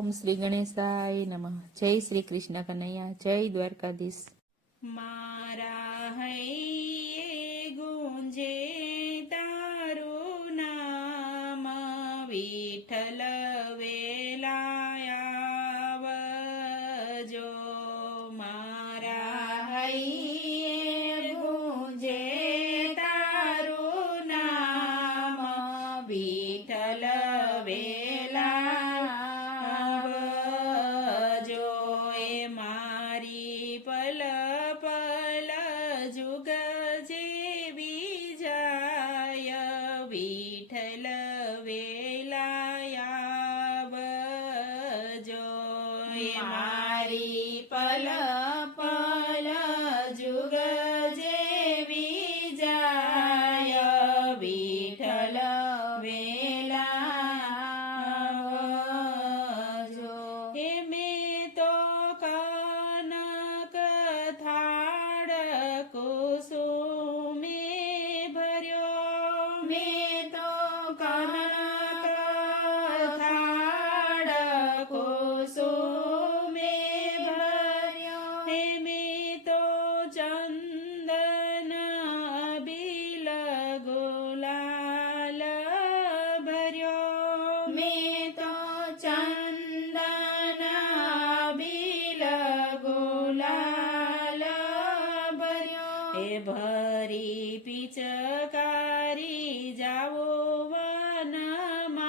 ઓમ શ્રી ગણેશાય નમઃ. જય શ્રી કૃષ્ણ કનૈયા, જય દ્વારકાધીશ. મારા હૈયે ગુંજે તારું નામ, વિઠ્ઠલ વેલાયા આવજો. મારા હૈયે ગુંજે તારું નામ, વિઠ્ઠલ વેલાયા આવજો. એ મારી પલ પલ જુગ જેવી જાય, વિઠ્ઠલ વેલાયા આવજો. એ મારી પલ પલ જુગ જેવી જાય, વિઠ્ઠલ વેલાયા આવજો. એ મેં તો કનક થાળ કુસુમે ભર્યો, મેં તો કનક થાળ કુસુમે ભર્યો. હે મેં તો ચંદન બિલ ગુલાલ ભર્યો, મેં તો ચંદન બિલ ગુલાલ ભર્યો. એ ભરી પિચકારી જાવો વનમાય,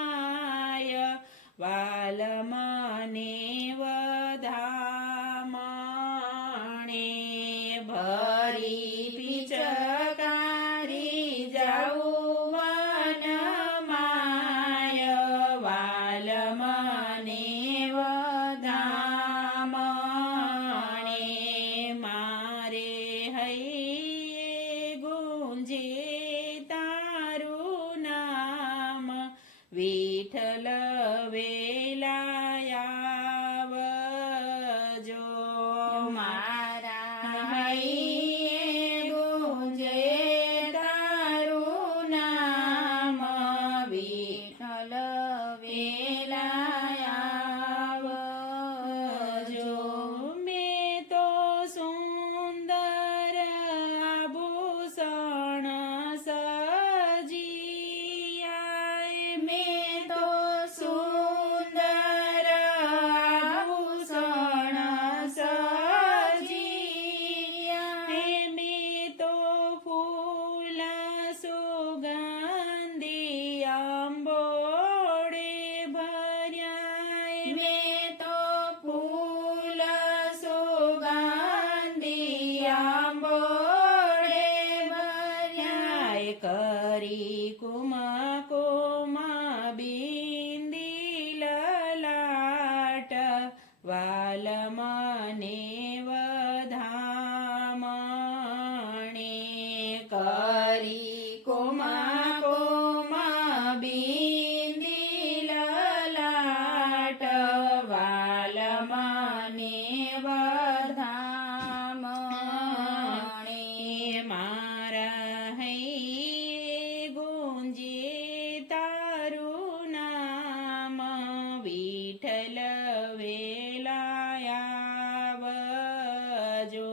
વાલ મને વધામણે. ભરી પિચકારી જાવું વનમાય, વાલ મને વધામણે. મારે હૈયે ગુંજે તારું નામ, વિઠ્ઠલ વેલાયા આવજો. મારા હૈયે ગુંજે તારું નામ, વિઠ્ઠલ વેલાયા આવજો. મેં તો સુંદર આભૂષણ સજીયા, મેં તો સુંદર આભૂષણ સજીયા. હે મેં તો ફૂલ સુગંધી આંબોડે ભર્યા, મેં તો ફૂલ સુગંધી આંબોડે ભર્યા. કરી કુમકુમ બિંદી લલાટ, વાલ મને વધામણે. કરી કુમકુમ બિંદી લલાટ, વાલ મને વધામણે. મારા હૈયે ગુંજે તારું નામ, વિઠ્ઠલ વેલાયા આવજો.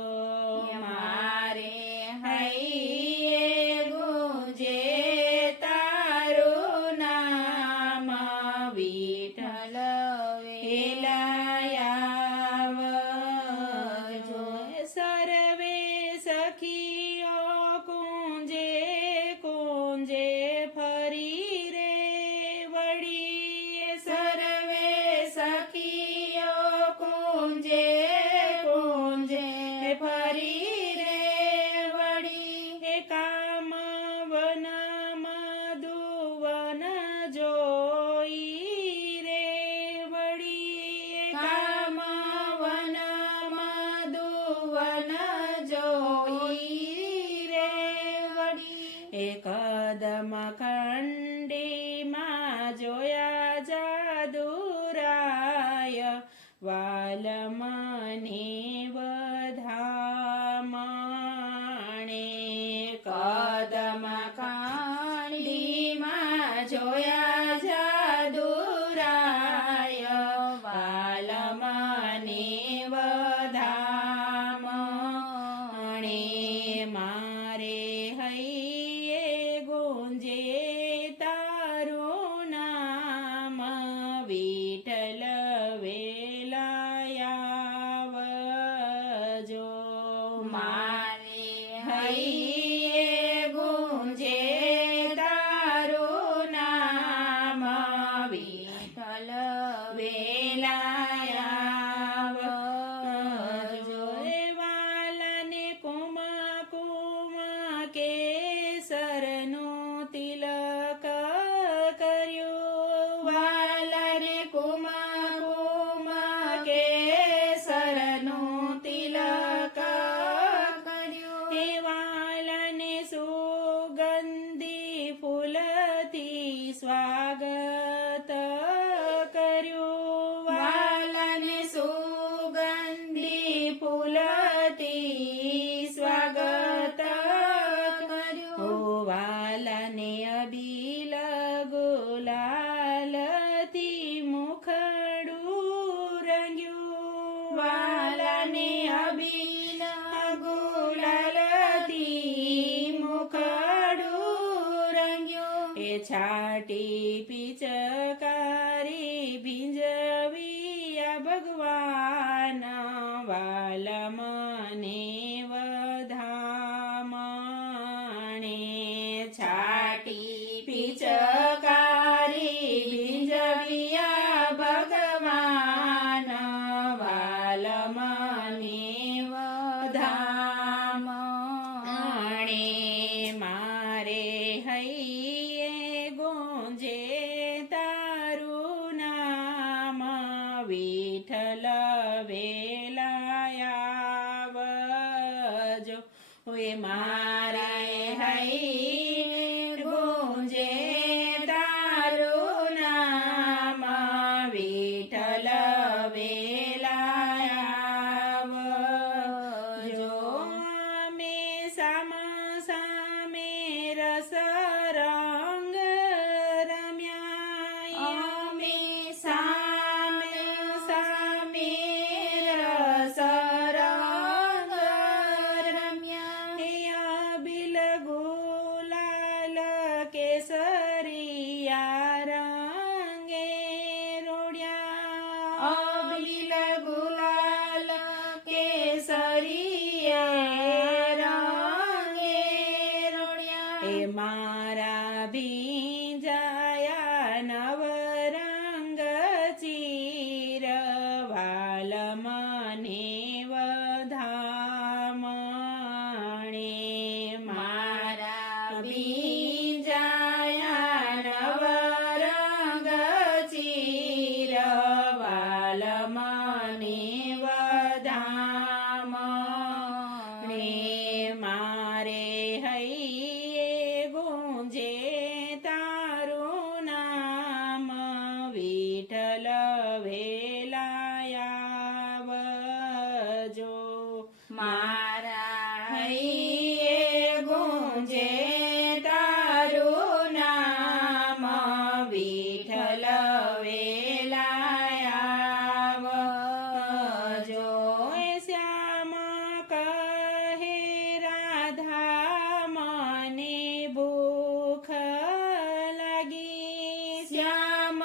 મારે હૈયે ગુંજે તારું નામ, વિઠ્ઠલ વેલાયા આવજો. સર્વે સખીઓ કુંજે કુંજે ફરી રે વળી, સર્વે સખીઓ કુંજે કુંજે ફરી રે વળી. એ કામ વન મધુવન જોઈ રે વળી, કામ વન મધુવન જોઈ રે વળી. એ કદમ ખંડીમાં જોયા જાદુરાય, વાલ મને વધામણે. કદમ ખંડીમાં જોયા જાદુરાય, વાલ વેલાયા એ વાલાને કુમા કુમા કેસરનું તિલક કર્યું વાલાને કુમા કુમા કેસરનું તિલક કર્યું એ વાલાને સુગંધી ફૂલથી સ્વાગત કર્યું વાલાને સુગંધી ફૂલથી સ્વાગત કર્યું ઓ વાલાને અબીલ ગુલાલથી મુખડું રંગ્યું વાલાને અબીલ ગુલાલથી મુખડું રંગ્યું એ છાટી પિચકારી ભીંજવિયા ભગવાન વાલમને વધામણે છાટી પિચકારી ભીંજવિયા ભગવાન વાલમને વધામણે મારે હૈયે ગોંજે તારું નામ વિઠ્ઠલ વેલાયાવજો એ મારે હૈયે ગોંજે તારું નામ વિઠ્ઠલ વેલાયાવજો અમે સામે રસ રંગ રમ્યા અમે સામે રસ રંગ રમ્યા હે અબીલ ગુલાલ કેસરિયા રંગે રોડ્યા અબીલ ગુલાલ કેસરિયા રંગે રોડ્યા એ મારા ભીંજાયા નવરંગ ચીર વાલમને વધામણે મારા ભીંજાયા નવરંગ ચીર વાલમને વધામણે મારે હૈયે ગુંજે તારું નામ વિઠ્ઠલ વેલાયાવજો મારા હૈયે ગુંજે તારું નામ વિઠ્ઠલ વેલાયાવજો એ શ્યામ કહે રાધા મને ભૂખ લાગી શ્યામ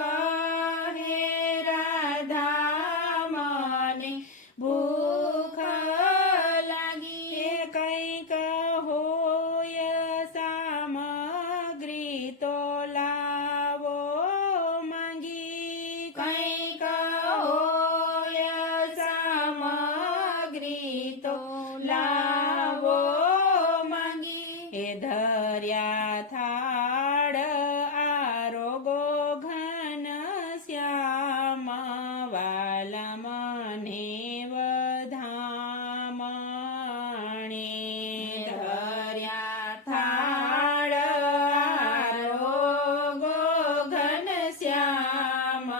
કહે રાધા મને ભૂખ લાગી એ કંઈક હોય સામગ્રી તો લાવો માંગી કંઈક હોય સામગ્રી તો લાવો માંગી એ ધર્યા થાળ આરોગો ઘન શ્યામ વાલમને વધામણે ધર્યા થાળ આરોગો ઘન શ્યામ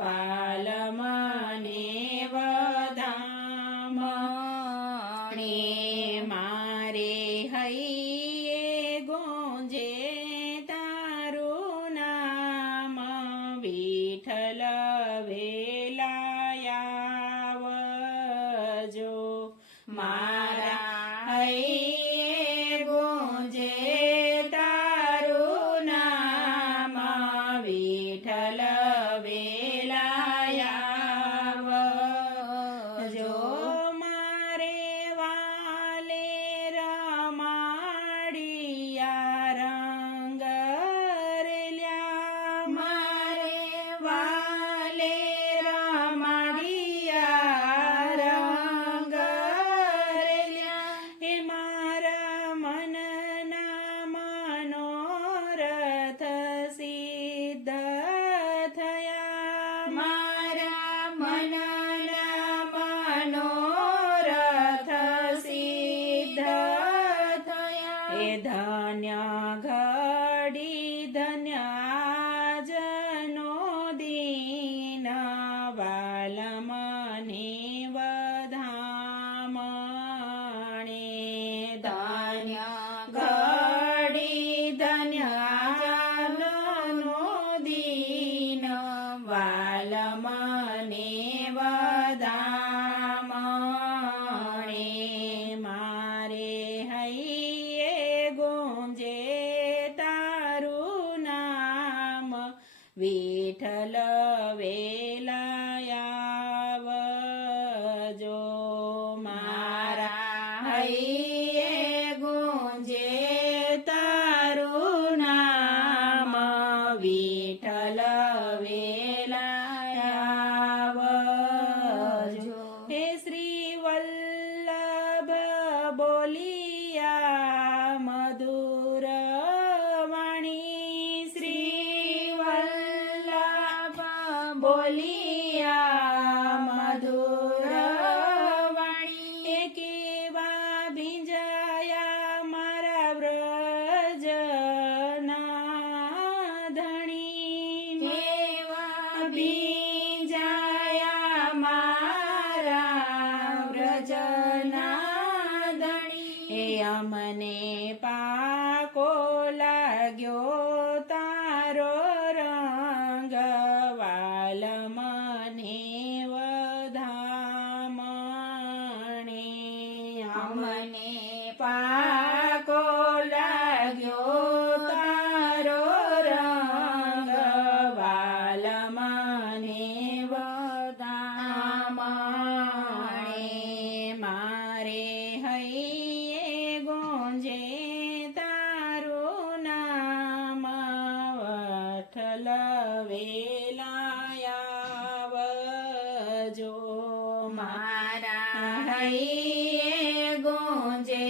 વાલમને વધામણે મારે હૈયે ગોંજે તારું નામ વિઠ્ઠલ વેલાયાવજો મારા હૈયે ગોંજે તારું નામ વિઠ્ઠલ વેલાયાવજો મારે વાલે રમાડિયા રંગ રેલ્યા મારે વાલે મારા મનના મનોરથ સિદ્ધ થયા. એ ધન્ય ઘડી ધન્ય જનો દીન વાલ મને વધામણે. ધન્ય ઘડી ધન્ય જનો દીન વાલ મને વધામણે. મારે હૈયે ગુંજે તારું નામ વિઠ્ઠલ વેલાયાવજો. મારા હૈયે ગુંજે તારું નામ વિઠ્ઠલ વેલાયાવજો. હે શ્રી વલ્લભ બોલિયા મધુર વાણી. શ્રી વલ્લભ બોલિયા મધુર વાણી. એ કેવા ભીંજાયા મારા વ્રજના ધણી. કેવા ભીંજાયા મારા વ્રજના ધણી. એ અમને પાકો લાગ્યો તારો રંગ વાલ મને વધામણે. અમને પાકો લાગ્યો તારો રંગ વાલ મને વધામણે. મારે હૈયે ગુંજે તારું નામ વિઠ્ઠલ વેલાયાવજો. મારા હૈયે ગુંજે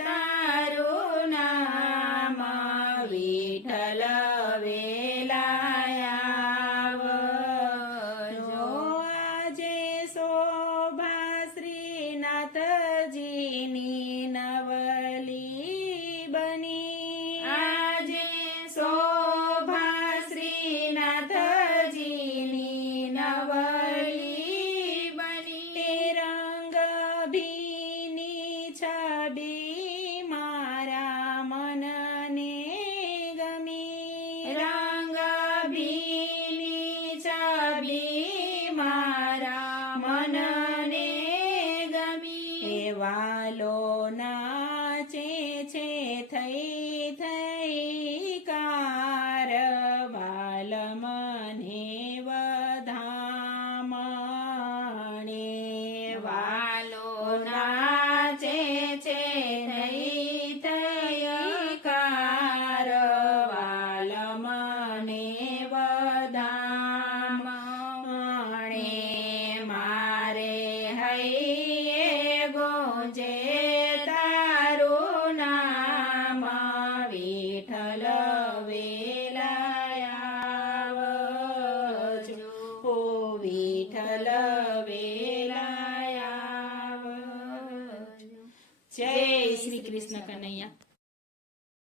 તારું નામ વિઠ્ઠલ વેલાયાવજો. આજે શોભા શ્રીનાથજીની નવલી બની. આજે શોભા શ્રીનાથજીની નવલી બની. તે રંગ ભીની છબી મારા મનને ગમી. રંગ ભીની છબી મારા મનને ગમી. એ વાલો નાચે છે થઈ થઈ કાર વાલ મને વધામણે. વાલો નાચે છે થઈ થઈ કાર વાલ મને વધામણે. મારે હૈયે ગુંજે તારું નામ વિઠ્ઠલ વેલાયાવજો. ઓ વિઠ્ઠલ વેલાયાવજો. જય શ્રી કૃષ્ણ કનૈયા.